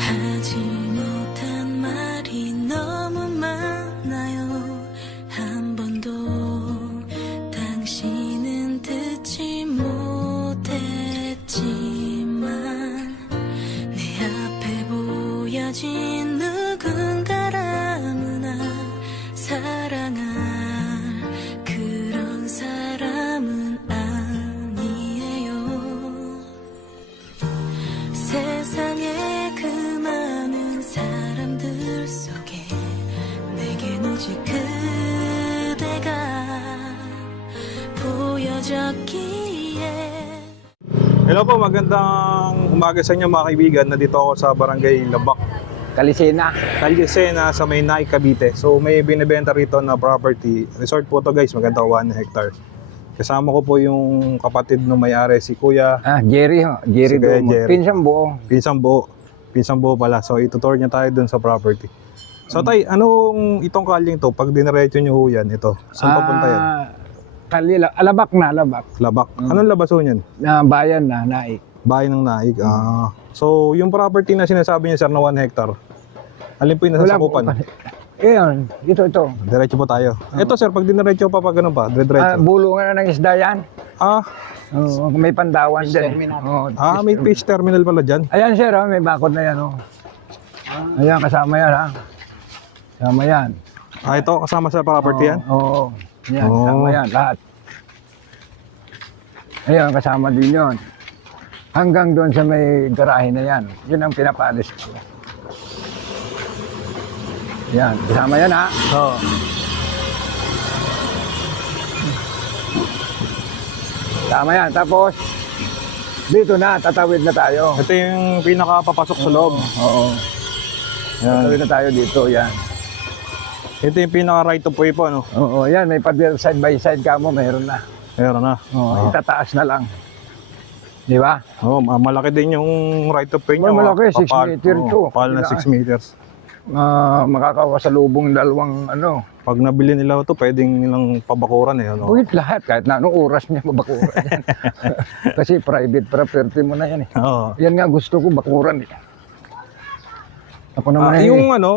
하지 못한 말이 너무 많아요. 한 번도 당신은 듣지 못했지만 내 앞에 보여진 누군가라면 사랑할 그런 사람은 아니에요. 세상에 그 많은 사람들 속에 내겐 오직 그대가 보여졌기에. Hello po, magandang umaga sa inyo mga kaibigan. Nandito ako sa Barangay Labak, Kalisena. Calisena sa may Naik, Cavite. So may binibenta rito na property. Resort po to guys, maganda 1 hectare. Kasama ko po yung kapatid ng may-ari, si Kuya. Jerry ho. Jerry Si Kuya Dumo. Jerry. Pinsang buo. Pinsang buo pala. So itutour niya tayo dun sa property. So tay, anong itong kalyeng to? Pag diniretso niyo ho yan, ito. Saan papunta yan? Alabak na, Alabak. Labak. Anong labaso niyan? Bayan na, Naik. Bayan ng Naik. So yung property na sinasabi niya sir na 1 hectare, alin po yung nasasakupan? Ayun, ito. Diretso po tayo. Ito sir, pag diniretso pa pag ganun pa, diretso. Bulungan na ng isda yan. Ah, May pandawan dyan. may fish terminal pala dyan. Ayan sir, may bakod na yan. Ayan, kasama yan ha. Kasama yan. Ito, kasama sa property yan? Oo. Yan, Oo. kasama yan, lahat. Ayan, kasama din yun. Hanggang doon sa may garahe na yan. Yun ang pinapalis ko. Yan, kasama yan ha. Oo. Kasama yan. Tapos, dito na, tatawid na tayo. Ito yung pinakapapasok sa loob. Oo. Yan. Tatawid na tayo dito, yan. Ito yung pinaka right of way po, ano? Oo, yan, may pader side by side ka mo, mayroon na. Meron na. Oo, itataas na lang. Di ba? Malaki din yung right of way niya. Malaki, 6 meter to. Kapal na 6 meters. Makakawasalubong dalawang ano. Pag nabili nila ito, pwedeng nilang pabakuran eh. Ano? Buhit lahat, kahit na anong oras niya mabakuran yan. Kasi private property mo na yan eh. Oo. Yan nga gusto ko, bakuran eh. Ako naman eh.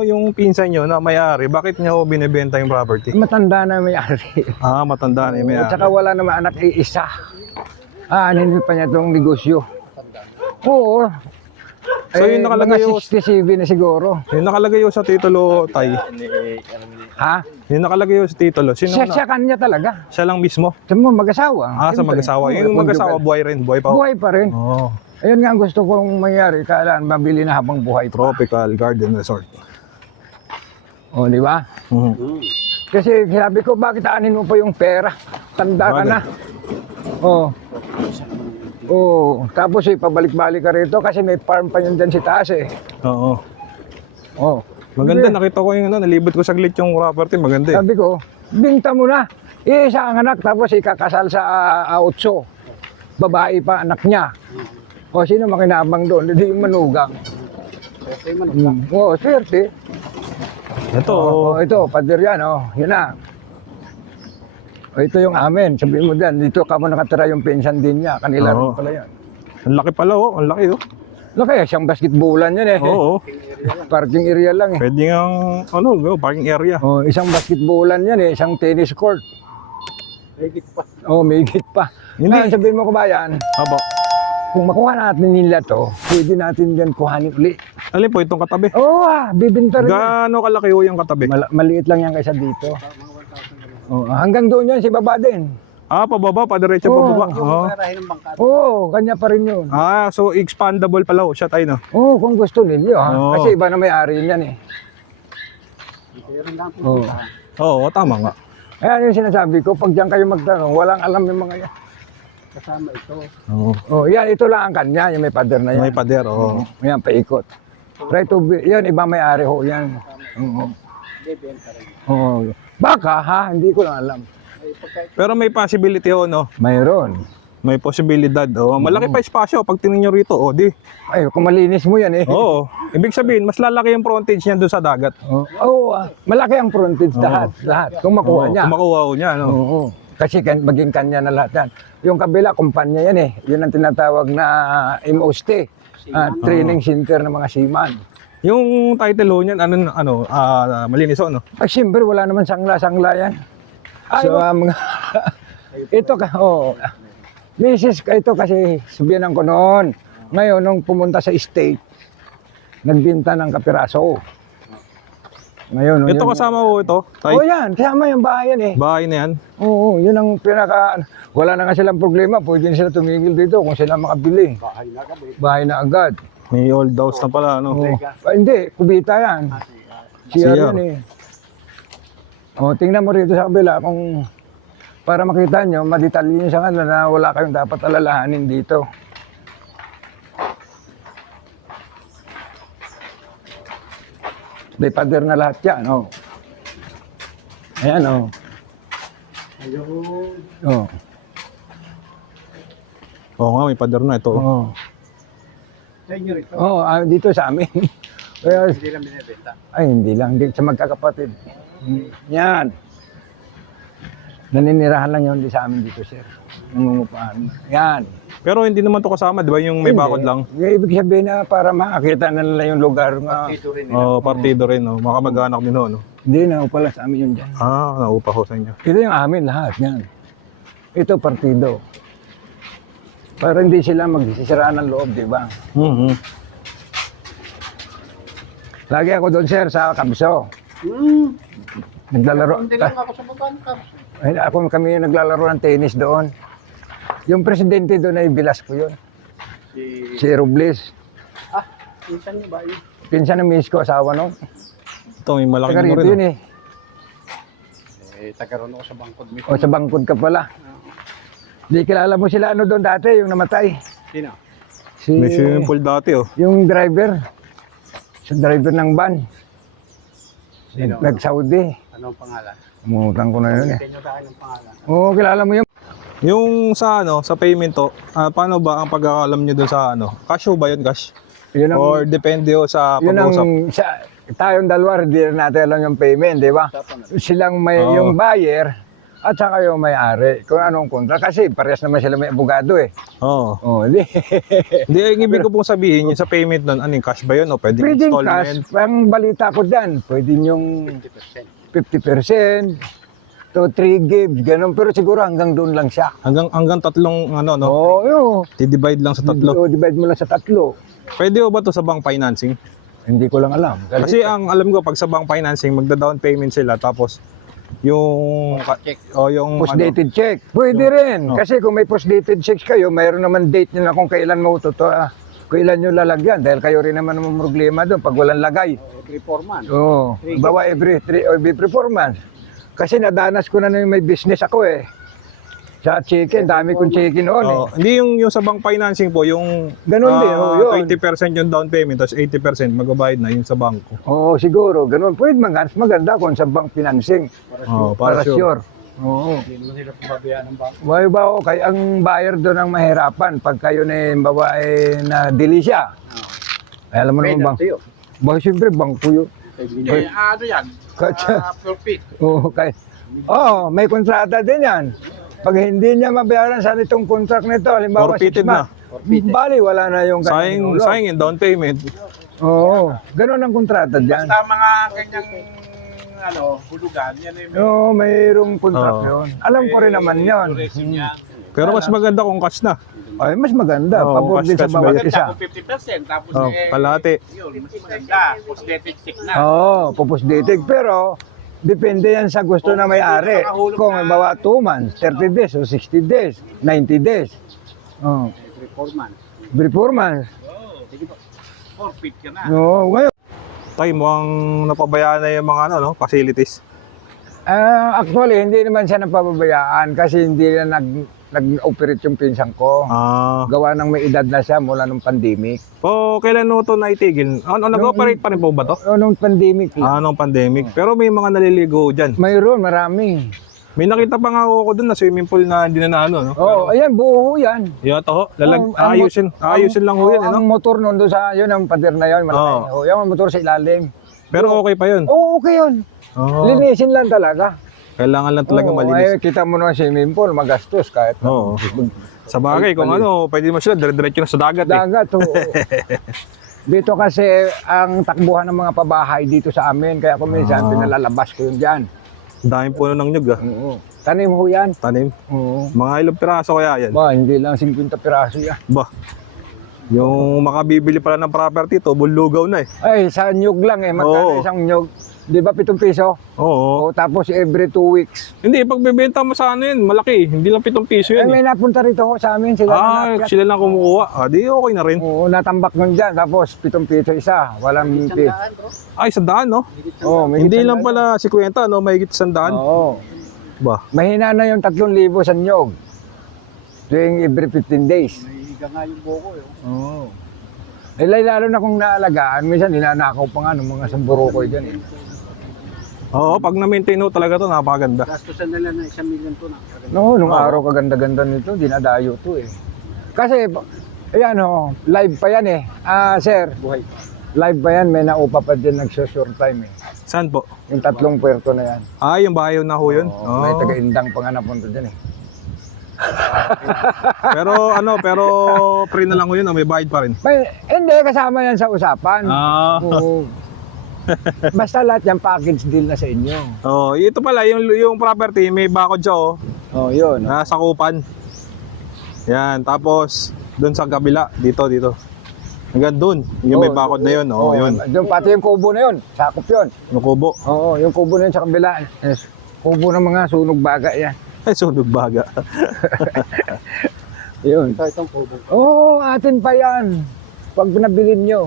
Yung pinsan nyo na may-ari, bakit niya ho binibenta yung property? Matanda na may-ari. Matanda na yung may-ari. At saka wala naman anak iisa. Hindi pa niya itong negosyo. Oo. So yung nakalagay mga 67 na siguro. Yung nakalagay sa titulo, tay. Ha? Yung nakalagay sa titulo, sino Siya kanya talaga. Siya lang mismo? Sa mga mag-asawa. Sa mag-asawa. Yung mag-asawa, buhay rin. Buhay pa ho? Buhay pa rin. Oo. Ayun nga ang gusto kong mangyari. Kailangan mabili na habang buhay pa. Tropical Garden Resort. O, di ba? Kasi sabi ko, bakit aanin mo pa yung pera? Tanda ka na. Tapos pabalik-balik ka rito kasi may farm pa yun dyan si taas eh. Oo. Oh. Maganda, nakita ko yung nalibot ko saglit yung property, maganda eh. Sabi ko, binta mo na. Isa ang anak tapos ikakasal sa 8. Babae pa anak niya. O sino makinabang doon? Hindi yung manugang. Swerte. Ito. Ito, pader yan. Yun na. Ito yung amin. Sabihin mo dyan, dito ka mo nakatira yung pension din niya. Kanila rin pala yan. Ang laki pala ang laki Laki, siyang basketballan yan eh. Oo. Parking area lang eh. Pwede nga, parking area. Isang basketballan yan eh, isang tennis court. May higit pa. May higit pa. Hindi. Sabihin mo kabayan, Aba. kung makuha natin nila to, pwede natin dyan kuhanin uli. Alin po, itong katabi. Bibinta rin. Gaano kalaki yung katabi? Maliit lang yan kaysa dito. Hanggang doon yan, si baba din. Pababa, padiretso pababa. Kanya pa rin yun. So expandable pala siya tayo, no? Kung gusto ninyo Kasi iba na may-ari yan eh. Oo, tama nga. Ayan yung sinasabi ko, pag dyan kayo magtanong, walang alam yung mga yan. Kasama ito. Yan, ito lang ang kanya, yung may pader na yan. May pader, Yan, paikot. Right to be, yan, iba may-ari ho yan. Baka hindi ko lang alam. Pero may possibility no? Mayroon. May posibilidad. Oh, malaki pa espasyo pag tingin nyo rito. Oh, di. Ay, kung malinis mo yan eh. Oo. Ibig sabihin, mas lalaki yung frontage niya doon sa dagat. Malaki ang frontage lahat. Kung makuha niya. Kung makuha niya, no? Oo. Kasi maging kanya na lahat yan. Yung kabila, kumpanya yan eh. Yun ang tinatawag na MOST. Training Center ng mga seaman. Yung title ho niyan, malinis ho, no? Ay, siyempre, wala naman sangla-sangla yan. So, mga... ito ka, Mrs. Ito kasi subianan ko noon. Ngayon, nung pumunta sa state, nagbinta ng kapiraso. Ngayon, Ito kasama ho ito? yan, kasama yung bahay yan eh. Bahay na yan? Oo, yun ang wala na nga silang problema, pwede na sila tumigil dito kung sila makabili. Bahay na agad. May old house na pala, no? Hindi, kubita yan. Siya yan eh. Tingnan mo rito sa kabila kung para makita nyo, madetalye nyo sa kanila na wala kayong dapat alalahanin dito. May pader na lahat yan, Ayan, Oo nga, may pader na ito. Sa inyo rito? Dito sa amin. Kaya, Hindi lang binibenta. ay, hindi lang. Hindi sa magkakapatid. Yan. Naninirahan lang yun di sa amin dito, sir. Nangungupahan. Yan. Pero hindi naman to kasama, di ba? Yung may bakod lang. Ibig sabihin na para makakita na nila yung lugar nga. Dito rin. Partido rin, no? Makamag-anak din ho, no? Hindi na pala sa amin yun dyan. Naupa ho sa inyo. Ito yung amin lahat. Yan. Ito partido. Para hindi sila magsisiraan ng loob, di ba? Lagi ako doon, sir, sa Kabso. Naglalaro. Hindi lang ako sa Bukan. Kami naglalaro ng tennis doon. Yung presidente doon ay Velasco yun. Si Robles. Minsan niyo ba yun? Pinsan ng miss ko, asawa no. Ito, may malaking Taga ano rito rin. yun No? Tagaroon ako sa bangkod mismo. O sa bangkod ka pala. Di kilala mo sila ano doon dati, yung namatay. Sino? Si, May swimming pool dati, oh. yung driver. Sa driver ng van. Sino? Nag-Saudi. Anong pangalan? Umutang ko na yun eh. Tingnan tayo ng pangalan. Oo, kilala mo yun. Yung sa payment to, paano ba ang pagkakalam nyo dun sa Cash ho ba yun, cash? Yun ang, Or depende ho sa yun ang pag-uusap? tayong dalawa, hindi na natin alam yung payment, di ba? Silang may yung buyer at saka yung may-ari. Kung anong kontra. Kasi parehas naman sila may abogado eh. Oo. Hindi. Hindi, ang ibig ko pong sabihin, yung sa payment nun, yung cash ba yun? O pwede Pwedeng installment? cash. Ang balita ko dyan, pwede yung 50% to 3 gives, ganun. Pero siguro hanggang doon lang siya. Hanggang tatlong, no? Oo, yun. Divide lang sa tatlo. Divide mo lang sa tatlo. Pwede ho ba to sa bank financing? Hindi ko lang alam. Kasi ang alam ko, pag sa bank financing, magda-down payment sila, tapos yung yung post-dated check. Pwede rin. Oh. Kasi kung may post-dated checks kayo, mayroon naman date nyo na kung kailan mo kailan nyo lalagyan. Dahil kayo rin naman ang problema doon pag walang lagay. Every 4 months. Oo. Bawa every 4 months. Kasi nadanas ko na may business ako eh. Sa chicken, dami kong chicken noon eh. Hindi yung sa bank financing po, yung Ganun din, yun. 20% yung down payment, tapos 80% magbabayad na yung sa bangko. Oo, siguro. Ganun. Pwede maganda kung sa bank financing. Para sure. Oo. Hindi naman sila pababayaan ng bangko. May ba kay ang buyer doon ang mahirapan pag kayo na babae na dili siya. Ay, alam mo naman bang? Ba, siyempre bangko yun. Ano yan? Profit. Oo, may kontrata din yan. Pag hindi niya mabayaran sa itong contract nito, halimbawa 6 Forfeited months, bali wala na yung Sayang yung down payment. Oo, ganun ang kontrata dyan. Basta mga ganyang hulugan, yan ay Oo, mayroong contract Oo. yun. Alam ko rin naman yun. duration niya. Pero mas maganda kung cash na. Ay, mas maganda. Oo, Pabor din sa cash bawat Maganda isa. kung 50%, tapos Kalahati. yun, mas maganda. Post-dated sick na. Oo, pupus-dating. Pero, depende yan sa gusto na may-ari. Kung bawa 2 months, 30 days, o 60 days, 90 days. Oo. Every 4 months. Every 4 months. Sige po. Forfeit ka na. Oo, ngayon. Tay, mukhang napabayaan na yung mga facilities. Actually, hindi naman siya napababayaan kasi hindi na nag-operate yung pinsan ko. Gawa ng may edad na siya mula nung pandemic. Kailan mo ito naitigil? Nag-operate pa rin po ba to? Nung pandemic. Nung pandemic. Pero may mga naliligo dyan. Mayroon, marami. May nakita pa nga ako doon na swimming pool na hindi na ano, no? Oo, ayan, buo ho yan. Yun to, ang ayusin lang ho yan, ang ano? motor nun doon sa, yun ang pader na yun, malaki. Oh, yung motor sa ilalim. Pero okay pa yun. Oo, okay yun. Oo. Linisin lang talaga. Kailangan lang talaga Oo, malinis. Ay, kita mo naman swimming pool, magastos kahit na. Oo. Sa bagay, kung ano, pwede mo sila, dire-diretso na sa dagat eh. Dagat, oo. Dito kasi ang takbuhan ng mga pabahay dito sa amin, kaya kung minsan pinalalabas ko yun dyan. Daming puno ng nyug ah. Oo. Tanim ho yan. Tanim. Oo. Mga ilang piraso kaya yan. Ba, hindi lang 50 piraso yan. Ba, yung makabibili pala ng property to, bulugaw na eh. Ay, sa nyug lang eh. Magkano Oo. isang nyug? Di ba 7 piso? Oo. O, tapos every 2 weeks. Hindi, pag bibenta mo sa ano yun, malaki. Hindi lang 7 piso Ay, yun may eh. napunta rito ho sa amin. Sila Ah, na sila lang kumukuha. Ah, di okay na rin. Oo, natambak nun dyan. Tapos 7 piso isa. Walang minti. Ay, 100 no? Oo, may Hindi isang lang pala 50 no, mahigit 100. Oo. Ba, Mahina na yung 3,000 sa nyog. Tuwing every 15 days. Nahihiga nga yung buko eh. Oo. Eh, lalo na kung naalagaan, minsan ninanakaw pa nga ng mga samburukoy dyan eh. oo, pag na-maintain ho talaga to, napakaganda. Gastusan nila ng 1 million to na. No, nung araw kaganda-ganda nito, dinadayo to eh. Kasi, ayan ho, live pa yan eh. Ah, sir, Buhay. live pa yan, may naupa pa din nagsusure time eh. Saan po? Yung 3 puerto na yan. Ah, yung bayo na ho yun. Oo, may taga-indang pa nga napunta dyan eh. Pero free na lang ho yun, may bayad pa rin. Hindi, kasama yan sa usapan. Ah. Oo. Basta lahat yan package deal na sa inyo. Oh, ito pala yung property, may bakod siya oh, Oh, yun. na sakupan. Yan, tapos doon sa kabila, dito. Hanggang doon, yung may bakod na yun, oh, yun. Yung pati yung kubo na yun, sakop yun. Yung kubo. Oo, yung kubo na yun sa kabila. Yes. Kubo ng mga sunog baga yan. Ay, sunog baga. Yun. Ito itong kubo. Oo, atin pa yan. Pag pinabilin nyo.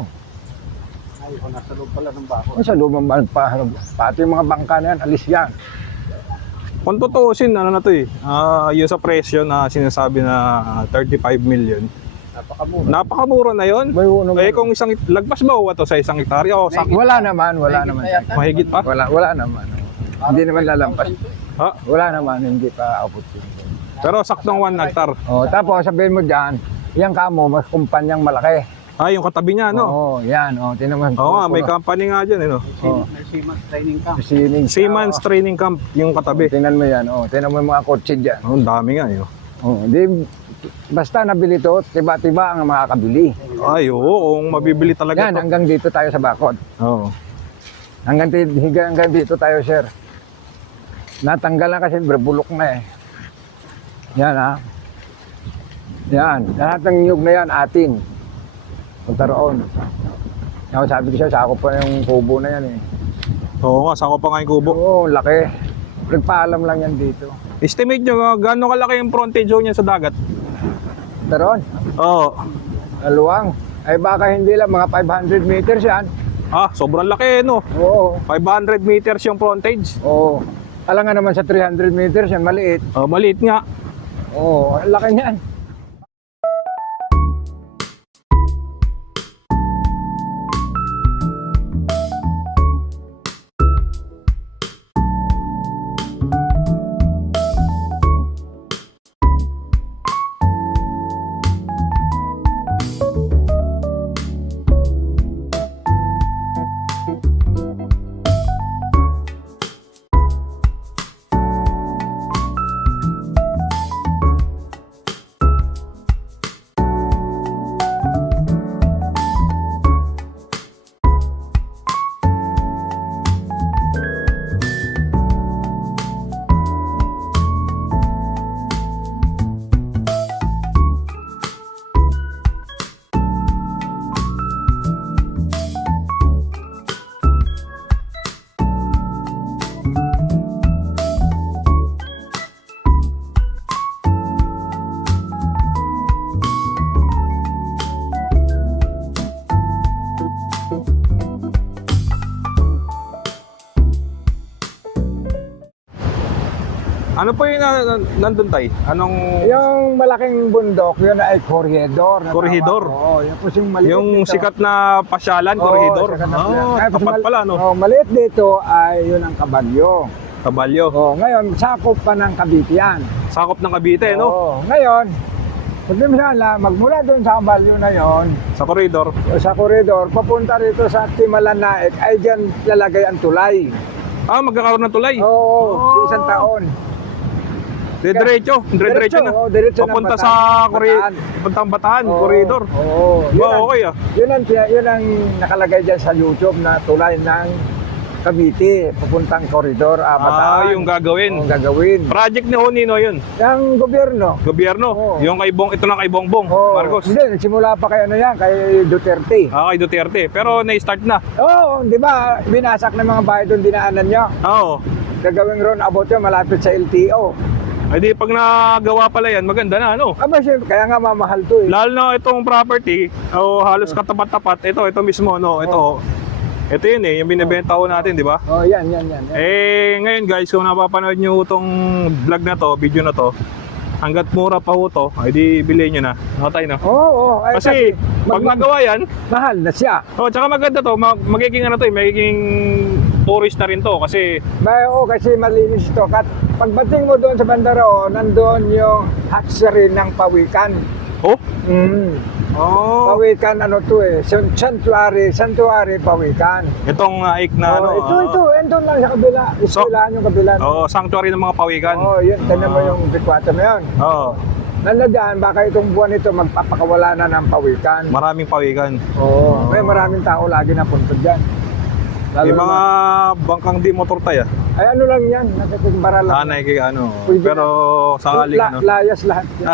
Ay, kung nasa loob pala ng bako. Sa lumang pati yung mga bangka na yan, alis yan. Kung tutuusin, ano na to eh, yung sa presyo na sinasabi na 35 million. Napakamura. Napakamura na yun. May uno Eh kung lagpas ba o to sa isang hektarya o sa Wala naman. mahigit pa? Wala naman. Hindi naman lalampas. Ha? Wala naman, hindi pa abot yun. Pero saktong 1 hektar. Oh, tapos sabihin mo dyan, yung kamo, mas kumpanyang malaki. Ah, yung katabi niya, no? Oo, yan. Oh, tinaman. Oo nga, may company nga dyan, eh, no? Oh. May Siemens training camp. Siemens Training Camp, yung katabi. Tingnan mo yan. Oh, tingnan mo yung mga kotse dyan. Oh, ang dami nga, eh. Oh, di, basta nabili to, tiba-tiba ang makakabili. Ay, oo, kung mabibili talaga Yan, to. hanggang dito tayo sa bakod. Oo. Hanggang dito tayo, sir. Natanggal na kasi bulok na eh. Yan ha. Yan. Lahat ng nyug na yan, atin. Punta roon. Ako sabi ko siya, sakop pa yung kubo na yan eh. Oo nga, sako pa nga yung kubo. Oo, laki. Nagpaalam lang yan dito. Estimate nyo, gaano kalaki yung frontage niya sa dagat? Punta roon. Oo. Naluwang. Ay baka hindi lang, mga 500 meters yan. Ah, sobrang laki, no? Oo. 500 meters yung frontage. Oo. Alam nga naman sa 300 meters yan, maliit. Oh, maliit nga. Oo, ang laki niyan. Ano po yung nandun tay? Anong... Yung malaking bundok, yun ay corridor. Corridor? Oo, yun po yung maliit Yung dito. sikat na pasyalan, Oo, corridor. sikat na Ah, pasyalan. tapat pala, no? Oh, maliit dito ay yun ang Kabalyo. Kabalyo. Oh, ngayon, sakop pa ng Cavite yan. Sakop ng Cavite, no? Oo. Ngayon, magmula doon sa Kabalyo na yon, Sa koridor. sa koridor, papunta rito sa Timalan Naik, ay dyan lalagay ang tulay. Ah, magkakaroon ng tulay. Oo, isang taon. Diretso na. oo, diretso ng Papunta Bataan. sa Papuntang Bataan, Oo, koridor. Oo. Wow, okay ah. Yun ang nakalagay dyan sa YouTube na tulay ng Cavite, papuntang koridor, Bataan. Yung gagawin. Oo, gagawin. Project ni Honino yun. Ng gobyerno. Gobyerno. Oo. Yung ito na kay Bongbong Oo. Marcos. Hindi, nagsimula pa kay kay Duterte. Kay Duterte. Pero na-start na. Oo, di ba, binasak ng mga bahay doon dinaanan nyo. Oo. Gagawing round about yun, malapit sa LTO. Ay di pag nagawa pala yan, maganda na ano. Aba, syempre, kaya nga mamahal to eh. Lalo na itong property, halos katapat-tapat. Ito mismo, no? Ito yun yung binibenta ko natin, di ba? Oh, yan. Ngayon guys, kung napapanood nyo itong vlog na to, video na to, hanggat mura pa ho to, ay di bilhin nyo na. Nakatay na. Oo. Ay, Kasi pag nagawa yan, mahal na siya. tsaka maganda to, magiging magiging tourist na rin to kasi Kasi malinis ito. Pagbating mo doon sa Bandaro, nandoon yung hatchery ng pawikan. Pawikan sanctuary pawikan. itong ik na Ito lang sa kabila. Iskulahan yung kabila. sanctuary ng mga pawikan. Yun, tanan mo yung bikwato na yun. Nandiyan, baka itong buwan ito magpapakawala na ng pawikan. Maraming pawikan. May maraming tao lagi na punto dyan. Lalo Yung mga bangkang di motor tayo. ay ano lang yan, nakatimbara lang. Pwede pero sakaling Layas lahat yan.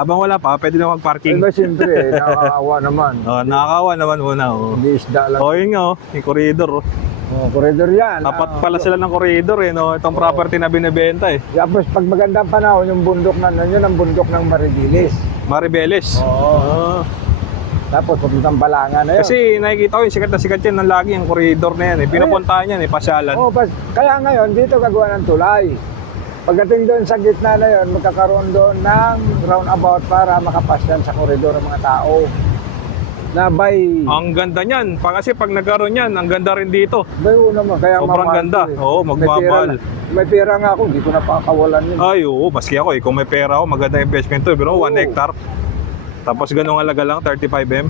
Habang wala pa, pwede na mag-parking. Diba siyempre, nakakawa naman. Nakakawa naman muna. Hindi isda lang. Yun nga, yung koridor. Koridor yan. Tapat pala sila ng koridor itong property na binibenta Tapos pag magandang panahon, yung bundok yun ang bundok ng Marigilis. Maribeles. Tapos papuntang Balanga na yun. Kasi nakikita ko yung sikat yan ng lagi yung koridor na yan Pinupuntahan yan pasyalan. Kaya ngayon, dito gagawa ng tulay. Pagdating doon sa gitna na yun, magkakaroon doon ng roundabout para makapasyan sa koridor ng mga tao. Ang ganda niyan. Kasi pag nagkaroon yan, ang ganda rin dito. Naman, kaya Sobrang ganda. Magmamahal. May pera nga ako, hindi ko napakawalan yun. Ay, oo. Maski ako Kung may pera ako, maganda investment to. Pero 1 hectare. Tapos ganung halaga lang, 35M.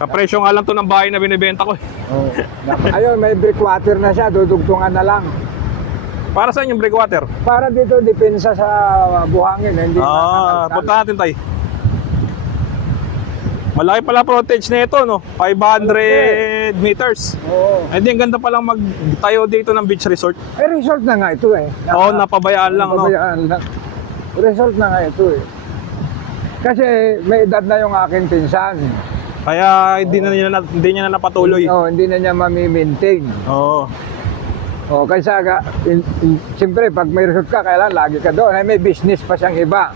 Kapresyo nga lang to ng bahay na binibenta ko Ayun, may breakwater na siya, dudugtungan na lang. Para saan yung breakwater? Para dito, depensa sa buhangin. Hindi Punta natin tayo. Malaki pala frontage na ito, no? 500 meters. Hindi, ang ganda palang magtayo dito ng beach resort. Resort na nga ito Napabayaan lang, no? Resort na nga ito Kasi may edad na yung aking pinsan. Kaya hindi niya na napatuloy. Hindi na niya mami-maintain. Kaysa siyempre pag may resort ka, kailan lagi ka doon. May business pa siyang iba.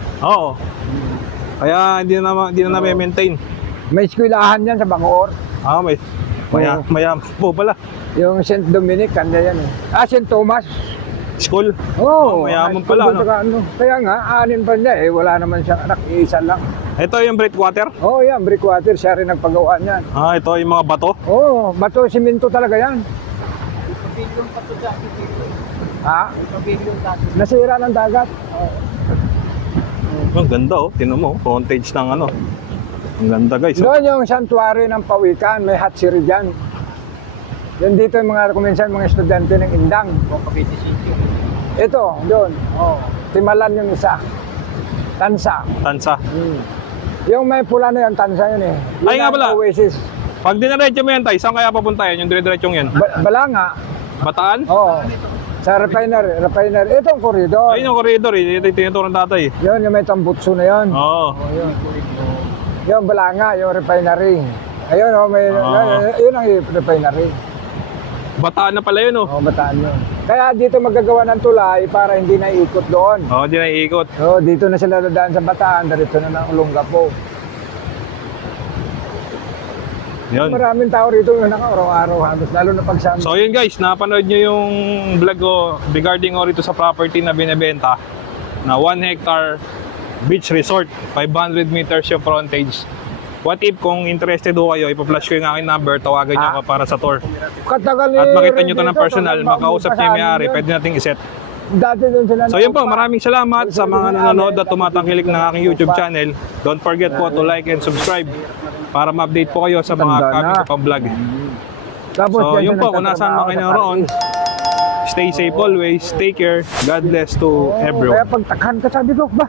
Kaya hindi na na-maintain. May eskwelahan yan sa Bacoor. Mayaman po pala. Yung St. Dominic, kanya yan St. Thomas. School? Mayaman pala, no? Kaya nga, 6 pa niya wala naman siya anak, isa lang. Ito yung breakwater? Yan, breakwater, siya rin nagpagawa niyan. Ito yung mga bato? Bato, simento talaga yan. Nasira ng dagat. Ang ganda Tingnan mo, frontage ng Ang ganda guys. Doon yung sanctuary ng pawikan, may hatchery dyan. Yan dito yung mga kuminsan, mga estudyante ng Indang. Ito, doon. Timalan yung isa. Tansa. Yung may pula na yun, Tansa yun Ay nga pala. Oasis. Pag dinaretso mo yan tayo, saan kaya papunta yan? Yung dire-diretsong yan? Balanga. Bataan? Sa refinery. Ito ang koridor. Ayun yung koridor Ito yung tinuturang tatay. Yun, yung may tambutso na yun. Yun. Yung Balanga, yung refinery. Ayun, yun ang refinery. Bataan na pala yun Bataan yun. Kaya dito magagawa ng tulay para hindi na ikot doon. Hindi na iikot. Dito na sila dadaan sa Bataan, dito na ng Olongapo. Yun. Maraming tao rito yung araw-araw halos, lalo na pag sa So yun guys, napanood nyo yung vlog ko regarding rito sa property na binibenta na 1 hectare beach resort, 500 meters yung frontage. What if kung interested ho kayo, ipa-flash ko yung aking number, tawagan nyo ako para sa tour. Katagal At makita nyo to dito, ng personal, tumatanda makausap pa niyo yung sa may-ari, amin yun. pwede nating iset. Dati doon sila So yun po, maraming salamat sa mga nanonood at tumatangkilik ng aking YouTube channel. Don't forget po to like and subscribe para ma-update po kayo sa mga Tanda upcoming na. ko pang vlog. Tapos So yan yun siya po, kung nasaan man nagtatrabaho kayo sa naroon, stay safe always, take care, God bless to Kaya everyone. pagtakhan ka, sabi ko, ba,